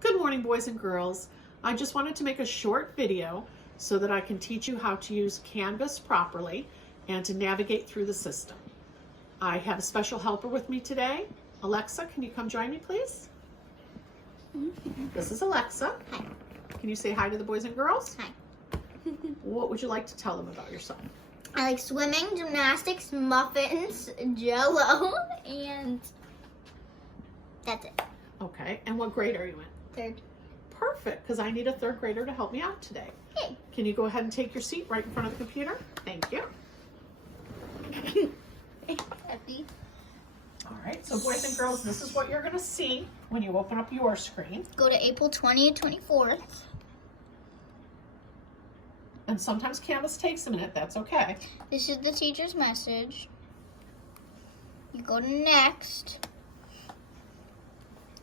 Good morning, boys and girls. I just wanted to make a short video so that I can teach you how to use Canvas properly and to navigate through the system. I have a special helper with me today. Alexa, can you come join me, please? This is Alexa. Hi. Can you say hi to the boys and girls? Hi. What would you like to tell them about yourself? I like swimming, gymnastics, muffins, Jell-O, and that's it. Okay, and what grade are you in? Third. Perfect, because I need a third grader to help me out today. Hey. Can you go ahead and take your seat right in front of the computer? Thank you. Happy. All right, so boys and girls, this is what you're going to see when you open up your screen. Go to April 20th, 24th. And sometimes Canvas takes a minute, that's okay. This is the teacher's message. You go to next.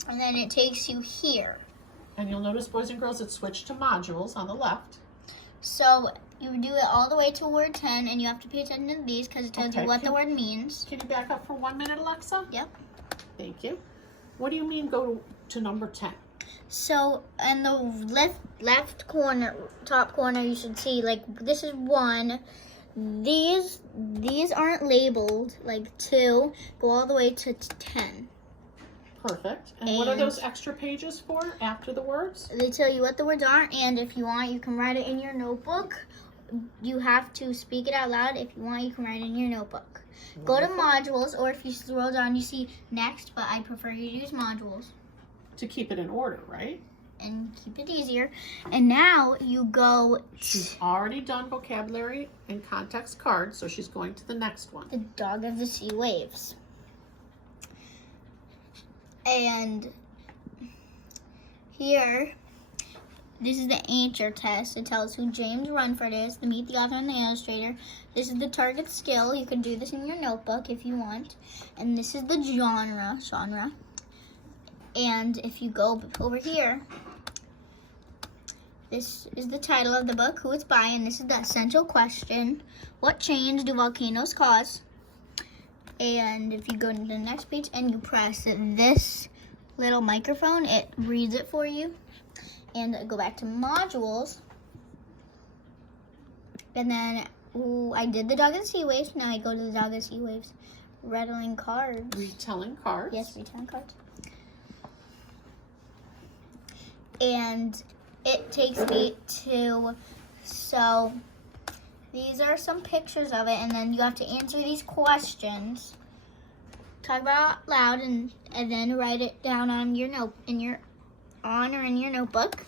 And then it takes you here. And you'll notice, boys and girls, it switched to modules on the left. So you do it all the way to word 10, and you have to pay attention to these because it tells you what the word means. Can you back up for 1 minute, Alexa? Yep. Thank you. What do you mean go to number 10? So in the left corner, top corner, you should see, like, this is 1. These aren't labeled, like 2. Go all the way to 10. Perfect. And what are those extra pages for after the words? They tell you what the words are, and if you want, you can write it in your notebook. You have to speak it out loud. If you want, you can write it in your notebook. Wonderful. Go to modules, or if you scroll down, you see next, but I prefer you to use modules. To keep it in order, right? And keep it easier. And now you go... She's already done vocabulary and context cards, so she's going to the next one. The dog of the sea waves. And here, this is the answer test. It tells who James Runford is, the meet the author and the illustrator. This is the target skill. You can do this in your notebook if you want. And this is the genre. And if you go over here, this is the title of the book, who it's by, and this is the essential question. What change do volcanoes cause? And if you go to the next page and you press this little microphone, it reads it for you. And go back to modules. And then, I did the dog and sea waves. Now I go to the dog and sea waves. Retelling cards. Retelling cards. Yes, retelling cards. And it takes me to, so these are some pictures of it, and then you have to answer these questions. Talk about it out loud, and then write it down on your in your notebook.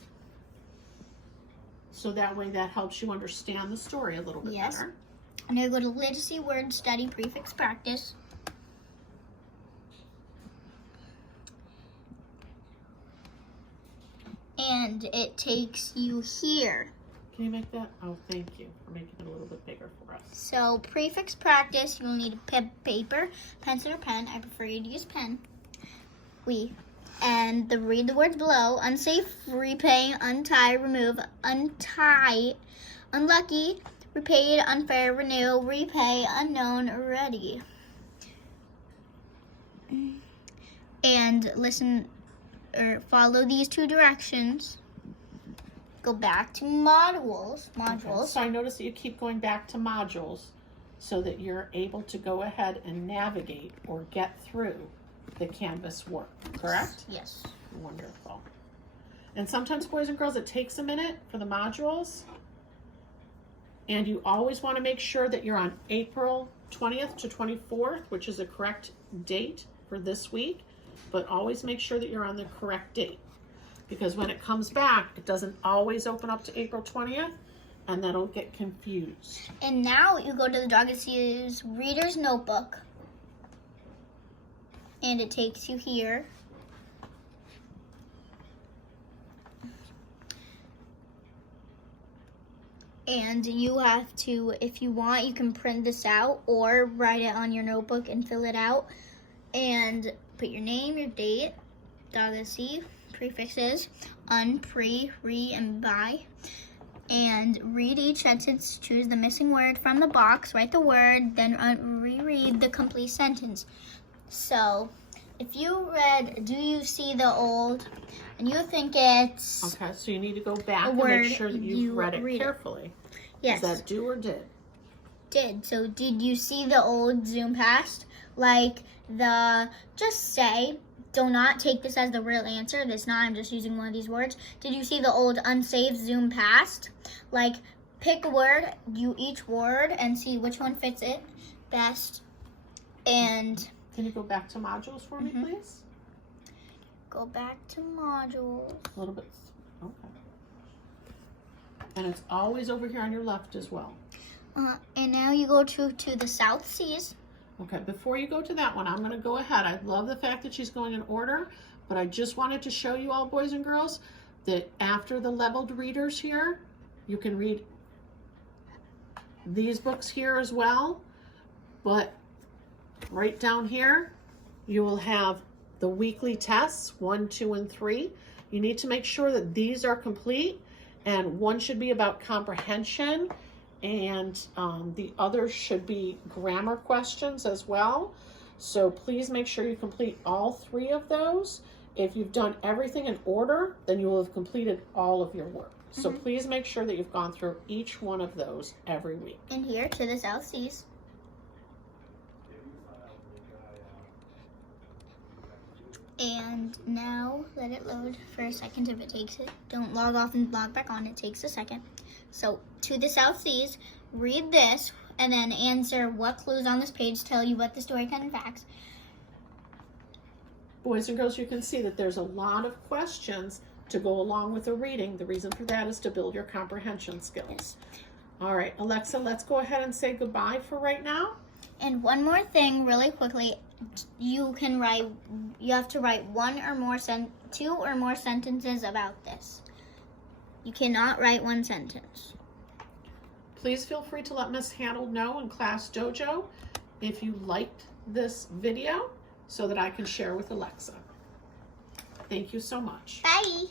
So that way that helps you understand the story a little bit better. And I go to literacy word study prefix practice. And it takes you here. Can you make that? Oh, thank you for making it a little bit bigger for us. So prefix practice, you'll need a paper, pencil, or pen. I prefer you to use pen. And read the words below. Unsafe, repay, untie, remove, untie, unlucky, repaid, unfair, renew, repay, unknown, ready. And listen or follow these 2 directions. Go back to modules. Okay. So I notice that you keep going back to modules so that you're able to go ahead and navigate or get through the Canvas work, correct? Yes. Wonderful. And sometimes, boys and girls, it takes a minute for the modules. And you always want to make sure that you're on April 20th to 24th, which is a correct date for this week. But always make sure that you're on the correct date. Because when it comes back, it doesn't always open up to April 20th, and that'll get confused. And now you go to the Dog and Sea's Reader's Notebook. And it takes you here. And you have to, if you want, you can print this out or write it on your notebook and fill it out. And put your name, your date, Dog and Sea, prefixes, un, pre, re, and by. And read each sentence, choose the missing word from the box, write the word, then reread the complete sentence. So if you read, do you see the old, and you think it's Okay, so you need to go back a and word, make sure that you you've read it read it. carefully. yes, Is that do or did? did. So did you see the old Zoom past? Like just say, do not take this as the real answer. This not, I'm just using one of these words. Did you see the old unsaved Zoom past? Like pick a word, each word, and see which one fits it best. And Can you go back to modules for me, please? go back to modules. A little bit. Okay. And it's always over here on your left as well. And now you go to the South Seas. Okay, before you go to that one, I'm going to go ahead. I love the fact that she's going in order, but I just wanted to show you all, boys and girls, that after the leveled readers here, you can read these books here as well, but right down here, you will have the weekly tests, 1, 2, and 3. You need to make sure that these are complete, and one should be about comprehension, and the other should be grammar questions as well. So please make sure you complete all 3 of those. If you've done everything in order, then you will have completed all of your work. So please make sure that you've gone through each one of those every week. And here to the South Seas. And now let it load for a second if it takes it. Don't log off and log back on, it takes a second. So to the South Seas, read this, and then answer what clues on this page tell you what the story can facts. Boys and girls, you can see that there's a lot of questions to go along with the reading. The reason for that is to build your comprehension skills. Yes. All right, Alexa, let's go ahead and say goodbye for right now. And one more thing really quickly, you have to write 2 or more sentences about this. You cannot write 1 sentence. Please feel free to let Miss Hannold know in Class Dojo if you liked this video so that I can share with Alexa. Thank you so much. Bye.